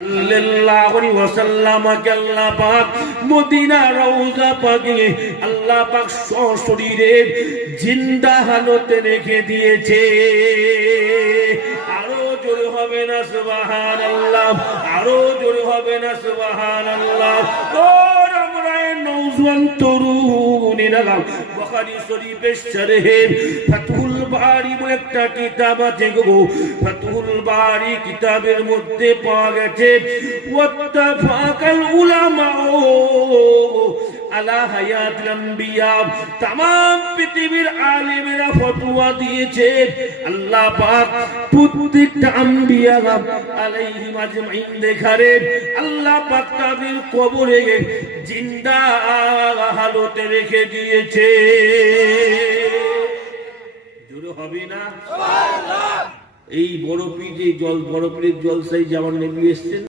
সাল্লাল্লাহু আলাইহি ওয়াসাল্লামকে আল্লাহ পাক মদিনা রওজা পাকে আল্লাহ পাক সশরীরে জিন্দা হালতে রেখে দিয়েছে। আরো জোরে হবে না সুবহানাল্লাহ, আরো জোরে হবে না সুবহানাল্লাহ। তোর আমরা নওজওয়ান তরুণীরা বুখারী শরীফের শরহে ফাতুল বারী বলে একটা কিতাব আছে গো। ফাতুল বারী কিতাবের মধ্যে পাওয়া গেছে ওয়াত্তাফাকাল উলামা আলা হায়াতিল আম্বিয়া, तमाम পৃথিবীর আলেমেরা ফতোয়া দিয়েছে আল্লাহ পাক প্রত্যেকটা আম্বিয়া আলাইহিম আজমাইন দেখারে আল্লাহ পাক তাদের কবরে জিন্দা হালতে রেখে দিয়েছে। জোরে হবে না সুবহানাল্লাহ। এই বড় পীরের জলসায় যেমন নবী এসেছেন